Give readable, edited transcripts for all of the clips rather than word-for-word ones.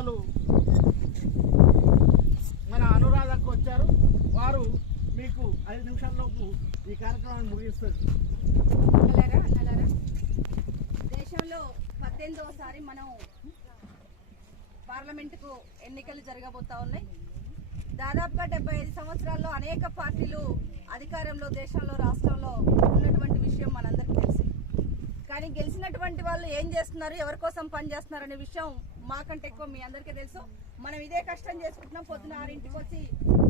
అధ్యక్షురాలు మన అనురాధకు వచ్చారు. వారు మీకు 5 నిమిషాల్లోపు ఈ కార్యక్రమాన్ని ముగిస్తారు. దేశంలో 18వసారి మనం పార్లమెంటుకు ఎన్నికలు జరగబోతా ఉన్నాయి. దాదాపుగా 75 సంవత్సరాల్లో అనేక పార్టీలు అధికారంలో దేశంలో రాష్ట్రంలో ఉన్నటువంటి విషయం మనందరికీ తెలుసు. కానీ గెలిచినటువంటి వాళ్ళు ఏం చేస్తున్నారు, ఎవరి కోసం పని చేస్తున్నారు అనే విషయం మాకంటే ఎక్కువ మీ అందరికీ తెలుసు. మనం ఇదే కష్టం చేసుకుంటున్నాం. పొద్దున 6ంటికి వచ్చి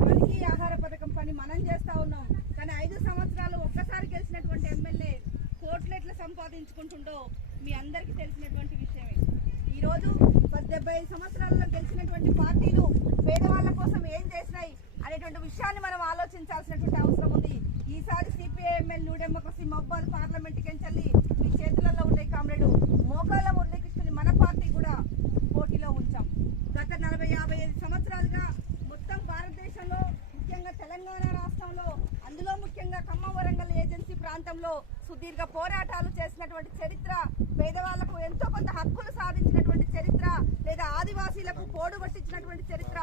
మనకి ఆహార పథకం పని మనం చేస్తా ఉన్నాం. కానీ 5 సంవత్సరాలు ఒక్కసారి గెలిచినటువంటి ఎమ్మెల్యే కోట్లు ఎట్లా సంపాదించుకుంటుండో మీ అందరికీ తెలిసినటువంటి విషయమే. ఈరోజు 75 సంవత్సరాలలో గెలిచినటువంటి పార్టీలు పేదవాళ్ళ కోసం ఏం చేసినాయి అనేటువంటి విషయాన్ని మనం ఆలోచించాల్సినటువంటి అవసరం ఉంది. ఈసారి CPI ML new democracy Mahabubabad parliament కెంచెల్లి మీ చేతులలో ఉన్నాయి కామ్రేడు మోకాళ్ళ మురళీకృష్ణుని మన పార్టీ కూడా పోటీలో ఉంచాం. గత 40-55 సంవత్సరాలుగా మొత్తం భారతదేశంలో ముఖ్యంగా తెలంగాణ రాష్ట్రంలో అందులో ముఖ్యంగా ఖమ్మం వరంగల్ ఏజెన్సీ ప్రాంతంలో సుదీర్ఘ పోరాటాలు చేసినటువంటి చరిత్ర, పేదవాళ్లకు ఎంతో కొంత హక్కులు సాధించినటువంటి చరిత్ర, లేదా ఆదివాసీలకు పోడు పట్టించినటువంటి చరిత్ర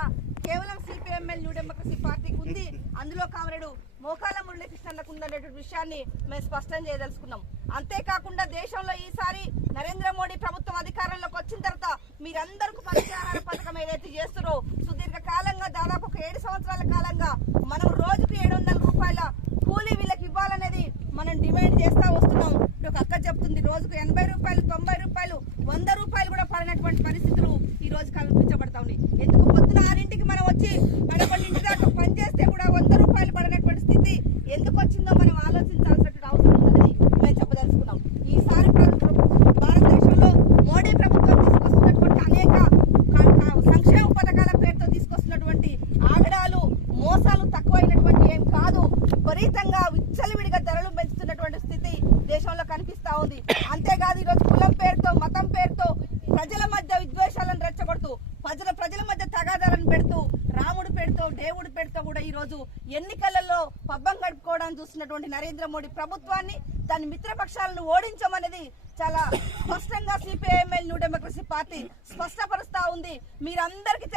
కేవలం సిపిఎంఎల్ న్యూ డెమోక్రసీ పార్టీకి ఉంది. అందులో కామ్రేడు మోకాళ్ళ మురళీకృష్ణన్లకు ఉందనేటువంటి విషయాన్ని మేము స్పష్టం చేయదలుచుకున్నాం. అంతేకాకుండా దేశంలో ఈసారి నరేంద్ర మోడీ ప్రభుత్వం అధికారంలోకి వచ్చిన తర్వాత మీరందరికీ పౌష్టికాహార పథకం ఏదైతే చేస్తారో సుదీర్ఘ కాలంగా దాదాపు ఒక 7 సంవత్సరాల కాలంగా మనం రోజుకు 700 రూపాయల కూలీ వీళ్ళకి ఇవ్వాలనేది మనం డిమాండ్ చేస్తా వస్తున్నాం. ఒక అక్క చెప్తుంది రోజుకు 80 రూపాయలు, 90 రూపాయలు, 100 రూపాయలు కూడా పడినటువంటి పరిస్థితులు ఈ రోజు కల్పించబడతా ఉన్నాయి. ఎందుకు పొద్దున 6ంటికి మనం వచ్చి 11 దాకా పనిచేస్తే కూడా 100 రూపాయలు పడినటువంటి స్థితి ఎందుకు వచ్చిందో మనం ఆలోచించాల్సినటువంటి అవసరం ఉందని మేము చెప్పదలుచుకున్నాం. ఈసారి భారతదేశంలో మోడీ ప్రభుత్వం తీసుకొస్తున్నటువంటి అనేక సంక్షేమ పథకాల పేరుతో తీసుకొస్తున్నటువంటి ఆగడాలు, మోసాలు తక్కువైనటువంటి ఏం కాదు. విపరీతంగా విచ్చలవిడిగా ధరలు పెంచుతున్నటువంటి స్థితి దేశంలో కనిపిస్తా ఉంది. అంతేకాదు ఈరోజు కులం పేరుతో, మతం పేరుతో ప్రజల మధ్య విద్వేషాలను రెచ్చగొడుతూ ప్రజల మధ్య తగాదాలను పెడుతూ రాముడు పేరుతో, దేవుడి పేరుతో కూడా ఈ రోజు ఎన్నికలలో పబ్బం గడుపుకోవడానికి చూస్తున్నటువంటి నరేంద్ర మోడీ ప్రభుత్వాన్ని, దాని మిత్రపక్షాలను ఓడించమనేది చాలా స్పష్టంగా సిపిఐఎంఎల్ న్యూ డెమోక్రసీ పార్టీ స్పష్టపరుస్తా ఉంది. మీరందరికీ